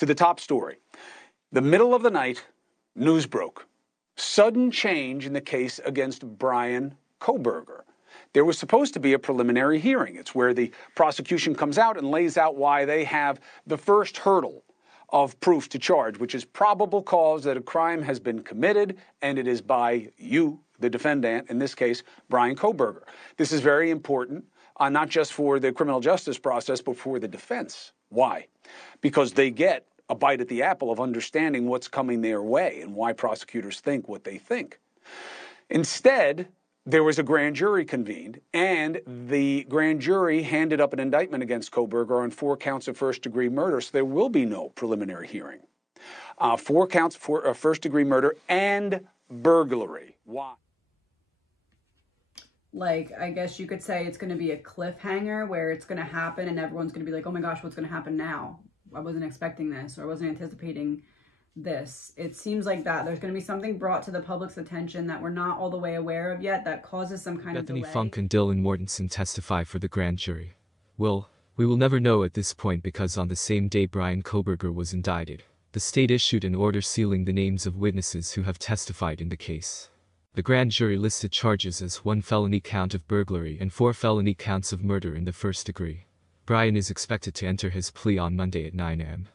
To the top story. The middle of the night, news broke. Sudden change in the case against Bryan Kohberger. There was supposed to be a preliminary hearing. It's where the prosecution comes out and lays out why they have the first hurdle of proof to charge, which is probable cause that a crime has been committed, and it is by you, the defendant, in this case, Bryan Kohberger. This is very important, not just for the criminal justice process, but for the defense. Why? Because they get a bite at the apple of understanding what's coming their way and why prosecutors think what they think. Instead, there was a grand jury convened, and the grand jury handed up an indictment against Kohberger on 4 counts of first-degree murder, so there will be no preliminary hearing. 4 counts for first-degree murder and burglary. Why? Like, I guess you could say it's going to be a cliffhanger where it's going to happen and everyone's going to be like, oh my gosh, what's going to happen now? I wasn't expecting this, or I wasn't anticipating this. It seems like that there's going to be something brought to the public's attention that we're not all the way aware of yet that causes some kind of delay. Bethany Funk and Dylan Mortensen testify for the grand jury. Well, we will never know at this point because on the same day Bryan Kohberger was indicted, the state issued an order sealing the names of witnesses who have testified in the case. The grand jury listed charges as 1 felony count of burglary and 4 felony counts of murder in the first degree. Bryan is expected to enter his plea on Monday at 9 a.m.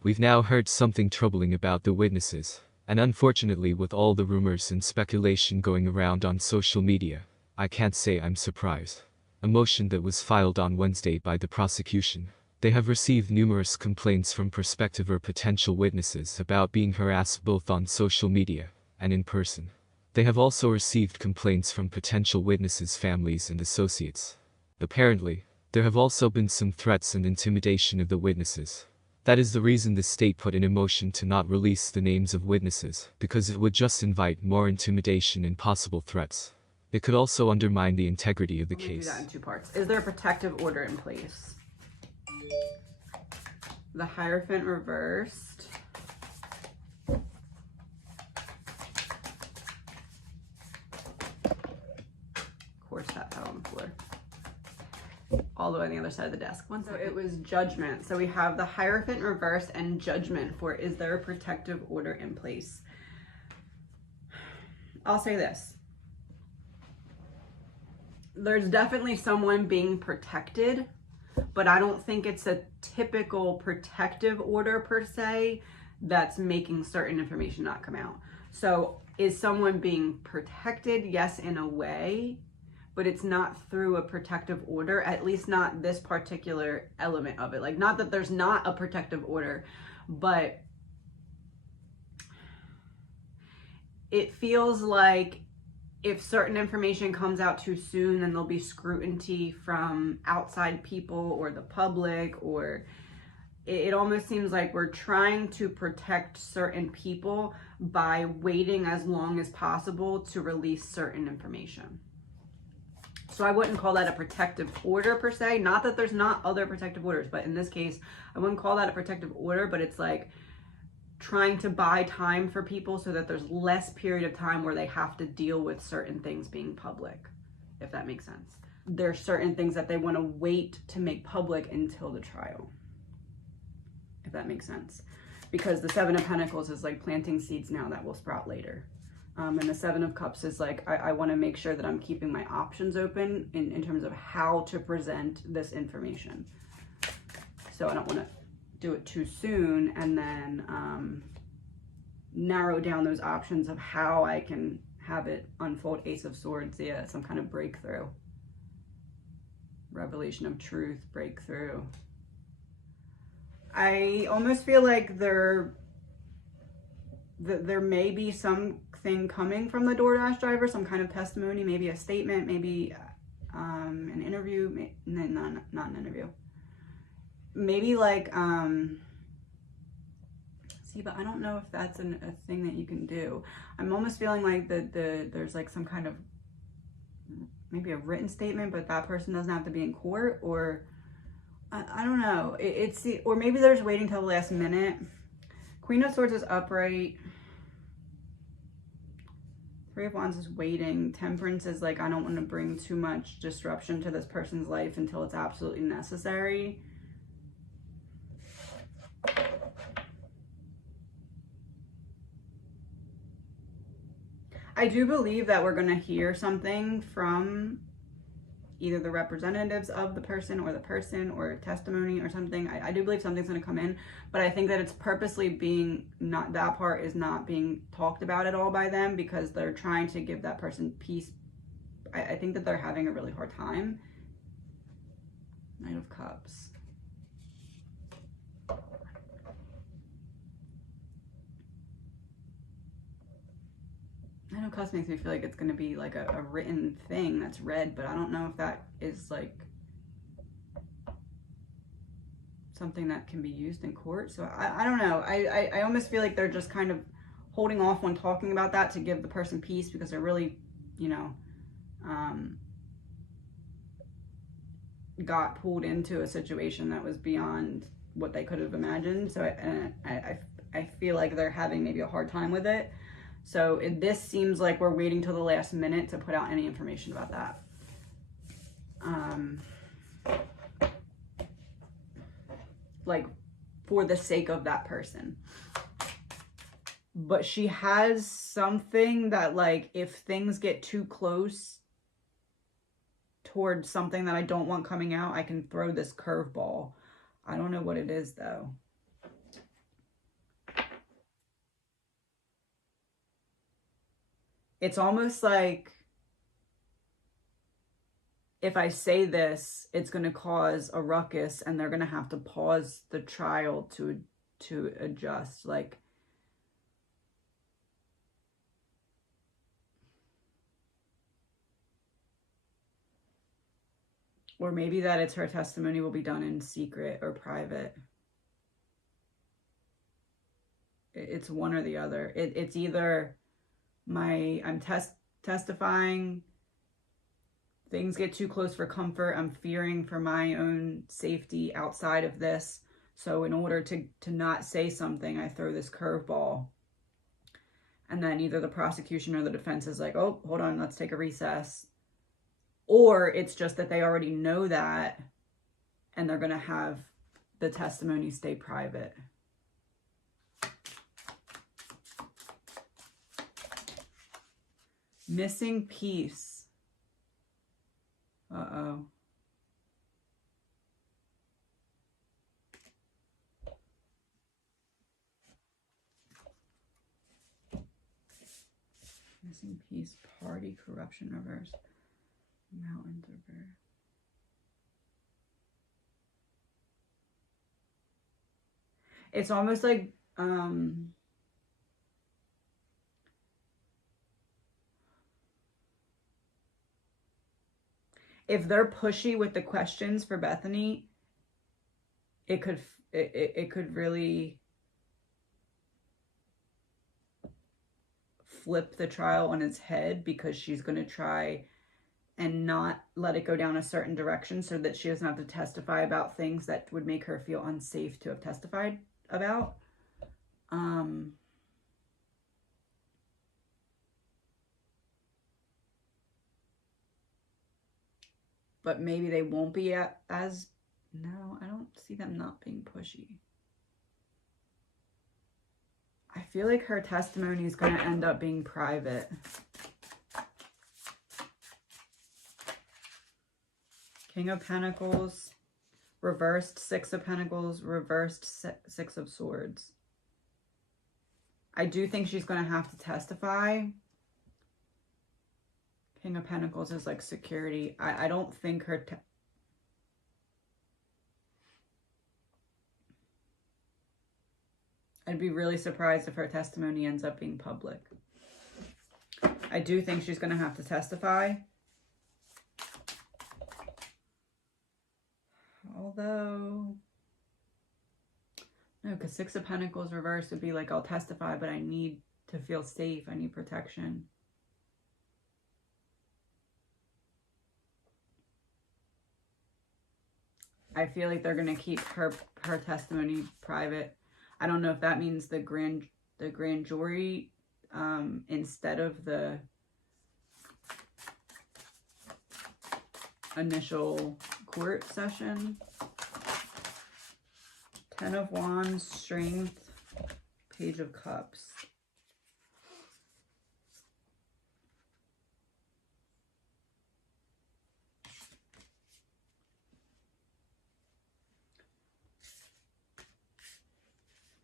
We've now heard something troubling about the witnesses, and unfortunately with all the rumors and speculation going around on social media, I can't say I'm surprised. A motion that was filed on Wednesday by the prosecution. They have received numerous complaints from prospective or potential witnesses about being harassed both on social media and in person. They have also received complaints from potential witnesses' families and associates. Apparently, there have also been some threats and intimidation of the witnesses. That is the reason the state put in a motion to not release the names of witnesses, because it would just invite more intimidation and possible threats. It could also undermine the integrity of the case. Do that in 2 parts. Is there a protective order in place? The Hierophant reversed. Of course that fell on the floor. All the way on the other side of the desk. So it was judgment. So we have the Hierophant reversed and judgment for is there a protective order in place? I'll say this. There's definitely someone being protected, but I don't think it's a typical protective order per se that's making certain information not come out. So is someone being protected? Yes, in a way. But it's not through a protective order, at least not this particular element of it. Like, not that there's not a protective order, but it feels like if certain information comes out too soon, then there'll be scrutiny from outside people or the public, or it almost seems like we're trying to protect certain people by waiting as long as possible to release certain information. So I wouldn't call that a protective order per se. Not that there's not other protective orders, but in this case, I wouldn't call that a protective order, but it's like trying to buy time for people so that there's less period of time where they have to deal with certain things being public, if that makes sense. There's certain things that they want to wait to make public until the trial, if that makes sense. Because the 7 of Pentacles is like planting seeds now that will sprout later. And the 7 of Cups is like, I want to make sure that I'm keeping my options open in terms of how to present this information. So I don't want to do it too soon and then narrow down those options of how I can have it unfold. Ace of Swords, yeah, some kind of breakthrough. Revelation of truth, breakthrough. I almost feel like there may be something coming from the DoorDash driver, some kind of testimony, maybe a statement, maybe an interview, not an interview. Maybe like, see, but I don't know if that's a thing that you can do. I'm almost feeling like there's like some kind of, maybe a written statement, but that person doesn't have to be in court, or I don't know. Or maybe they're just waiting till the last minute. Queen of Swords is upright. 3 of Wands is waiting. Temperance is like, I don't want to bring too much disruption to this person's life until it's absolutely necessary. I do believe that we're going to hear something from either the representatives of the person or testimony or something. I do believe something's going to come in, but I think that it's purposely being not, that part is not being talked about at all by them because they're trying to give that person peace. I think that they're having a really hard time. Knight of Cups. Knight of Cups makes me feel like it's going to be like a written thing that's read, but I don't know if that is like something that can be used in court. So I don't know. I almost feel like they're just kind of holding off on talking about that to give the person peace because they're really, you know, got pulled into a situation that was beyond what they could have imagined. So I feel like they're having maybe a hard time with it. So this seems like we're waiting till the last minute to put out any information about that. Like for the sake of that person. But she has something that like if things get too close towards something that I don't want coming out, I can throw this curveball. I don't know what it is though. It's almost like if I say this, it's going to cause a ruckus and they're going to have to pause the trial to adjust. Like, or maybe that it's her testimony will be done in secret or private. It's one or the other. It's either I'm testifying, things get too close for comfort, I'm fearing for my own safety outside of this, so in order to not say something, I throw this curveball. And then either the prosecution or the defense is like, oh, hold on, let's take a recess. Or it's just that they already know that and they're going to have the testimony stay private. Missing piece. Uh-oh. Missing piece, party, corruption, reverse. Mountains river. It's almost like if they're pushy with the questions for Bethany, it could really flip the trial on its head because she's going to try and not let it go down a certain direction so that she doesn't have to testify about things that would make her feel unsafe to have testified about. But maybe they won't be as... No, I don't see them not being pushy. I feel like her testimony is going to end up being private. King of Pentacles, reversed Six of Pentacles, reversed Six of Swords. I do think she's going to have to testify. King of Pentacles is like security. I don't think her... I'd be really surprised if her testimony ends up being public. I do think she's going to have to testify. Although... No, because Six of Pentacles reversed would be like, I'll testify, but I need to feel safe. I need protection. I feel like they're going to keep her testimony private. I don't know if that means the grand jury instead of the initial court session. Ten of Wands, Strength, Page of Cups.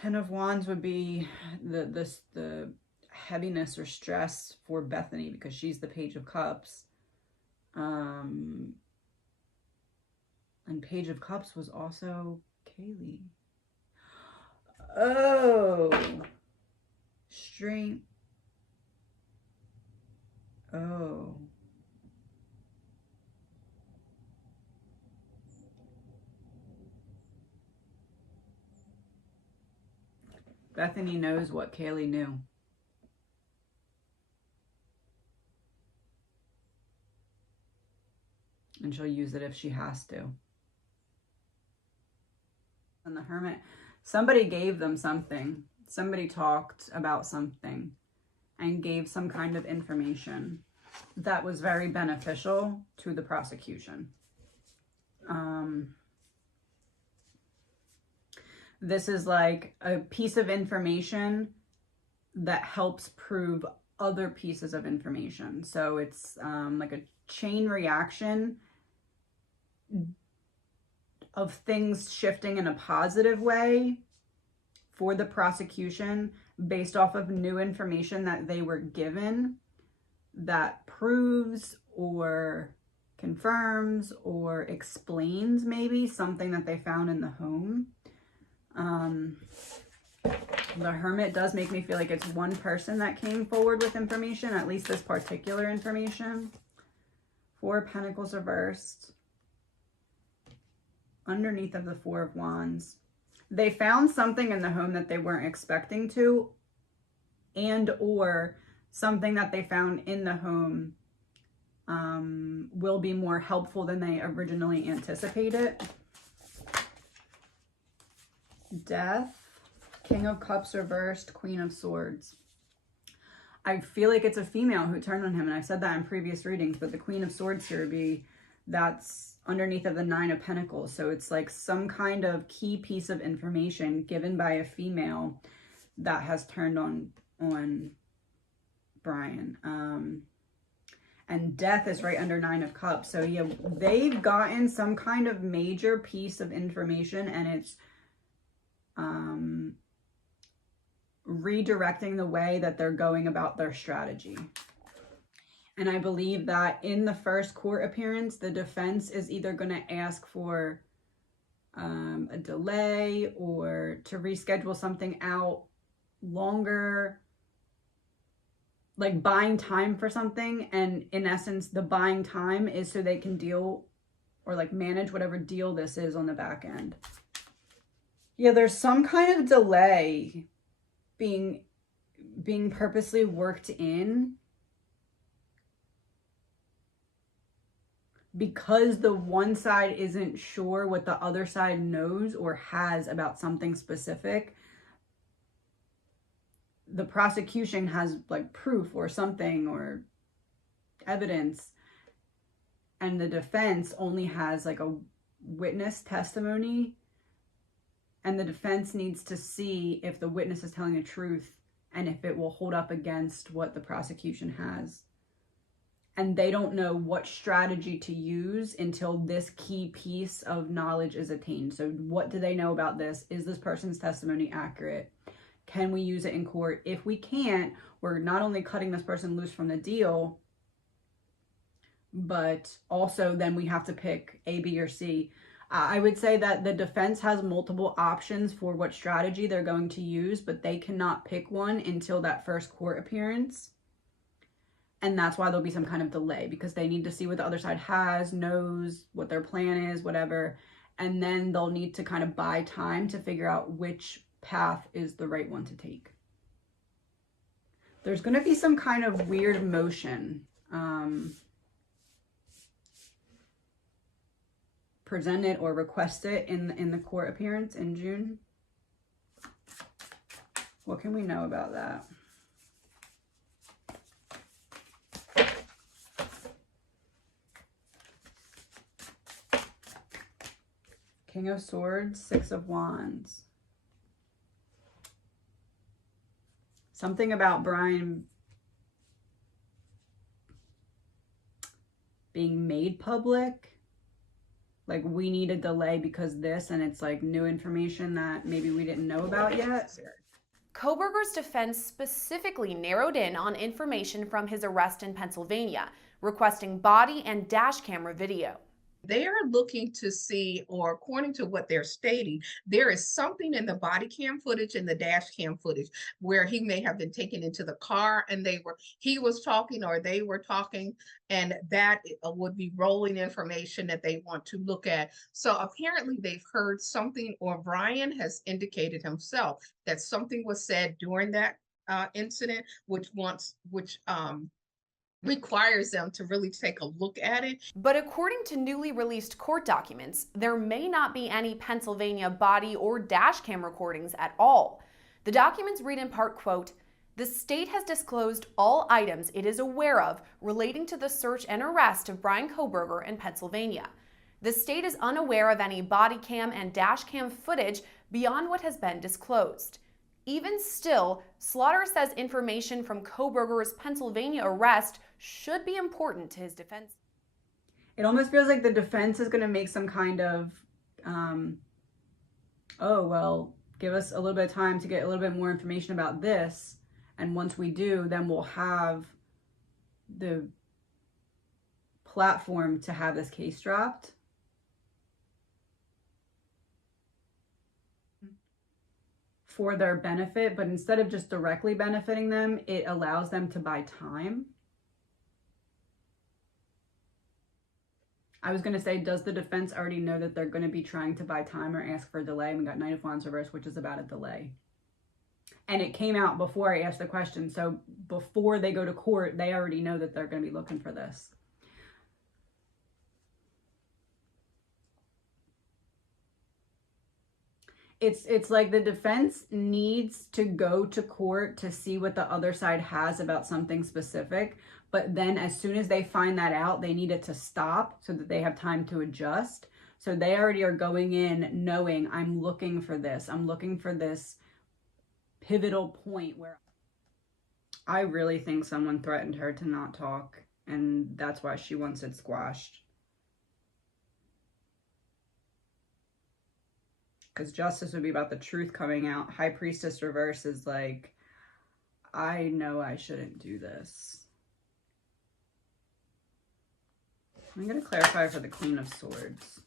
Ten of Wands would be the heaviness or stress for Bethany because she's the Page of Cups. And Page of Cups was also Kaylee. Oh. Strength. Oh. Bethany knows what Kaylee knew. And she'll use it if she has to. And the Hermit, somebody gave them something. Somebody talked about something and gave some kind of information that was very beneficial to the prosecution. This is like a piece of information that helps prove other pieces of information. So it's like a chain reaction of things shifting in a positive way for the prosecution based off of new information that they were given that proves or confirms or explains maybe something that they found in the home. The Hermit does make me feel like it's one person that came forward with information, at least this particular information. Four of Pentacles reversed. Underneath of the Four of Wands. They found something in the home that they weren't expecting to, and or something that they found in the home will be more helpful than they originally anticipated. Death, King of Cups reversed, Queen of Swords. I feel like it's a female who turned on him, and I've said that in previous readings, but the Queen of Swords here would be, that's underneath of the Nine of Pentacles. So it's like some kind of key piece of information given by a female that has turned on Brian. And Death is right under Nine of Cups. So yeah, they've gotten some kind of major piece of information, and it's redirecting the way that they're going about their strategy. And I believe that in the first court appearance, the defense is either going to ask for a delay or to reschedule something out longer, like buying time for something. And in essence, the buying time is so they can deal or like manage whatever deal this is on the back end. Yeah, there's some kind of delay being purposely worked in because the one side isn't sure what the other side knows or has about something specific. The prosecution has like proof or something or evidence, and the defense only has like a witness testimony, and the defense needs to see if the witness is telling the truth and if it will hold up against what the prosecution has. And they don't know what strategy to use until this key piece of knowledge is attained. So what do they know about this? Is this person's testimony accurate? Can we use it in court? If we can't, we're not only cutting this person loose from the deal, but also then we have to pick A, B, or C. I would say that the defense has multiple options for what strategy they're going to use, but they cannot pick one until that first court appearance. And that's why there'll be some kind of delay, because they need to see what the other side has, knows, what their plan is, whatever. And then they'll need to kind of buy time to figure out which path is the right one to take. There's going to be some kind of weird motion presented or requested in the court appearance in June. What can we know about that? King of Swords, Six of Wands. Something about Brian being made public. like, we need a delay because this, and it's like new information that maybe we didn't know about yet. Kohberger's defense specifically narrowed in on information from his arrest in Pennsylvania, requesting body and dash camera video. They are looking to see, or according to what they're stating, there is something in the body cam footage and the dash cam footage where he may have been taken into the car and he was talking or they were talking, and that would be rolling information that they want to look at. So apparently they've heard something, or Brian has indicated himself that something was said during that incident, which requires them to really take a look at it. But according to newly released court documents, there may not be any Pennsylvania body or dash cam recordings at all. The documents read in part, quote, "The state has disclosed all items it is aware of relating to the search and arrest of Brian Kohberger in Pennsylvania. The state is unaware of any body cam and dash cam footage beyond what has been disclosed." Even still, Slaughter says information from Kohberger's Pennsylvania arrest should be important to his defense. It almost feels like the defense is going to make some kind of, oh, well, give us a little bit of time to get a little bit more information about this. And once we do, then we'll have the platform to have this case dropped. For their benefit, but instead of just directly benefiting them, it allows them to buy time. I was going to say, does the defense already know that they're going to be trying to buy time or ask for a delay? We got Knight of Wands reverse, which is about a delay. And it came out before I asked the question. So before they go to court, they already know that they're going to be looking for this. It's like the defense needs to go to court to see what the other side has about something specific. But then as soon as they find that out, they need it to stop so that they have time to adjust. So they already are going in knowing, I'm looking for this. I'm looking for this pivotal point where I really think someone threatened her to not talk. And that's why she wants it squashed. Because justice would be about the truth coming out. High Priestess reverse is like, I know I shouldn't do this. I'm going to clarify for the Queen of Swords.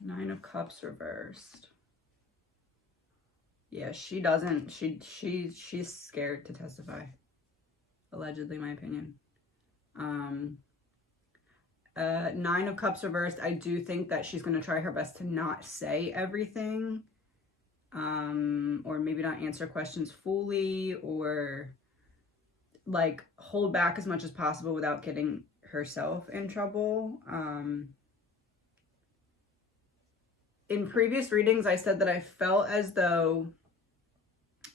Nine of Cups reversed. Yeah, she doesn't, she's scared to testify. Allegedly, my opinion. Nine of Cups reversed. I do think that she's going to try her best to not say everything. Or maybe not answer questions fully, or like hold back as much as possible without getting herself in trouble. In previous readings, I said that I felt as though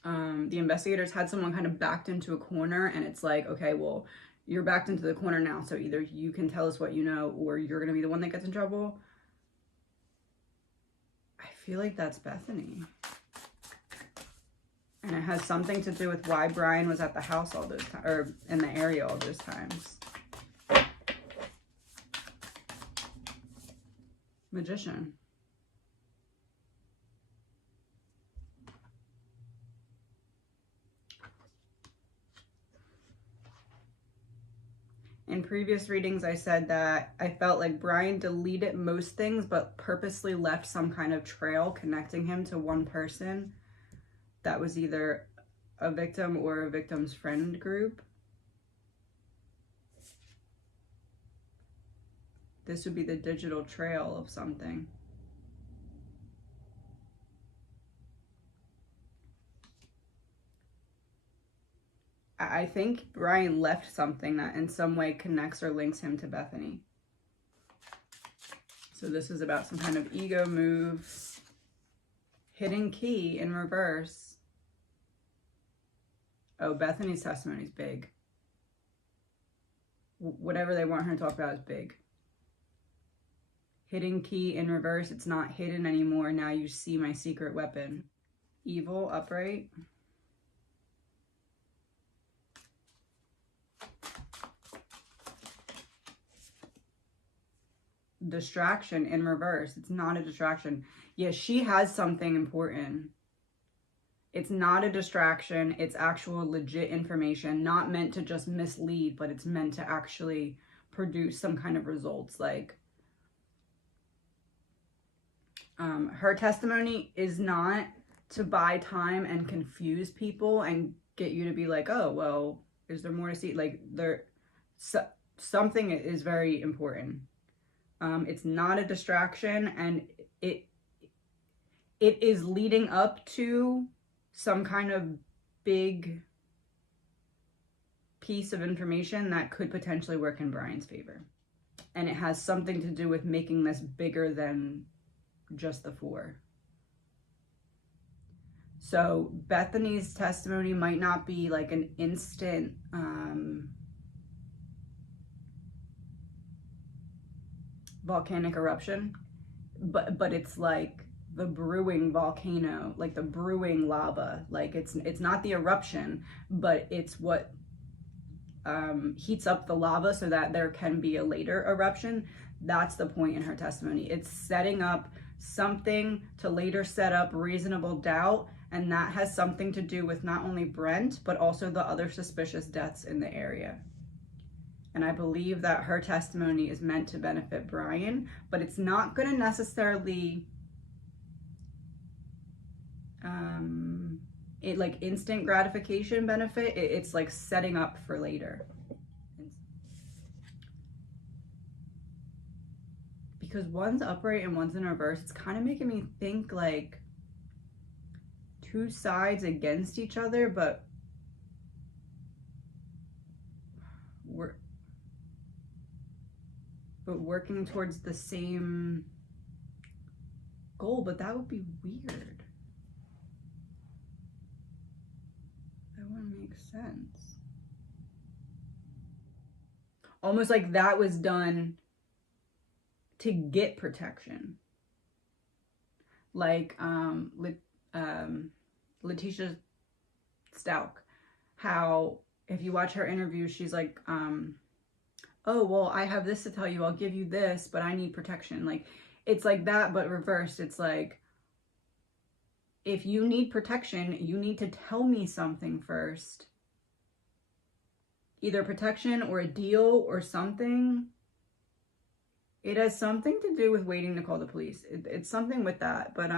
the investigators had someone kind of backed into a corner, and it's like, okay, well, you're backed into the corner now, so either you can tell us what you know or you're going to be the one that gets in trouble. I feel like that's Bethany. And it has something to do with why Brian was at the house all those times, or in the area all those times. Magician. In previous readings, I said that I felt like Brian deleted most things, but purposely left some kind of trail connecting him to one person that was either a victim or a victim's friend group. This would be the digital trail of something. I think Brian left something that in some way connects or links him to Bethany. So this is about some kind of ego move. Hidden key in reverse. Oh, Bethany's testimony is big. Whatever they want her to talk about is big. Hidden key in reverse. It's not hidden anymore. Now you see my secret weapon. Evil upright. distraction in reverse. It's not a distraction. Yeah, she has something important. It's not a distraction. It's actual legit information, not meant to just mislead, but it's meant to actually produce some kind of results. Like, her testimony is not to buy time and confuse people and get you to be like, oh, well, is there more to see? Like, something is very important. It's not a distraction, and it is leading up to some kind of big piece of information that could potentially work in Brian's favor. And it has something to do with making this bigger than just the 4. So Bethany's testimony might not be like an instant volcanic eruption, but it's like the brewing volcano, like the brewing lava. Like it's not the eruption, but it's what heats up the lava so that there can be a later eruption. That's the point in her testimony. It's setting up something to later set up reasonable doubt, and that has something to do with not only Brent, but also the other suspicious deaths in the area. And I believe that her testimony is meant to benefit Brian, but it's not going to necessarily it like instant gratification benefit. It's like setting up for later. Because one's upright and one's in reverse, it's kind of making me think like 2 sides against each other, but working towards the same goal. But that would be weird. That wouldn't make sense. Almost like that was done to get protection. Like Letitia Stout, how if you watch her interview, she's like, oh, well, I have this to tell you, I'll give you this, but I need protection. Like, it's like that, but reversed. It's like, if you need protection, you need to tell me something first. Either protection or a deal or something. It has something to do with waiting to call the police. It's something with that. But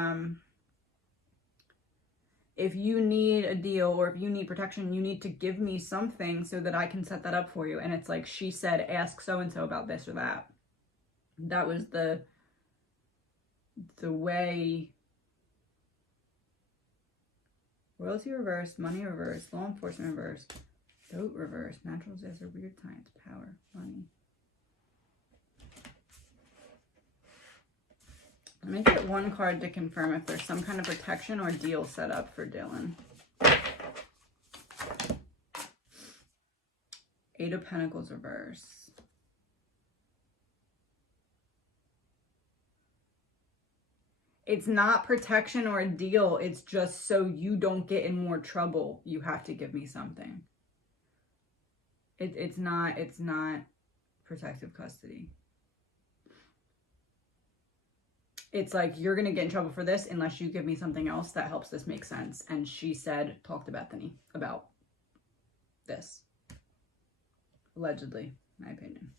if you need a deal or if you need protection, you need to give me something so that I can set that up for you. And it's like she said, ask so-and-so about this or that. That was the way. Royalty reversed, money reversed, law enforcement reversed, goat reversed, natural disaster, weird science, power, money. Let me get one card to confirm if there's some kind of protection or deal set up for Dylan. 8 of Pentacles reverse. It's not protection or a deal. It's just so you don't get in more trouble. You have to give me something. It's not protective custody. It's like, you're going to get in trouble for this unless you give me something else that helps this make sense. And she said, talk to Bethany about this. Allegedly, my opinion.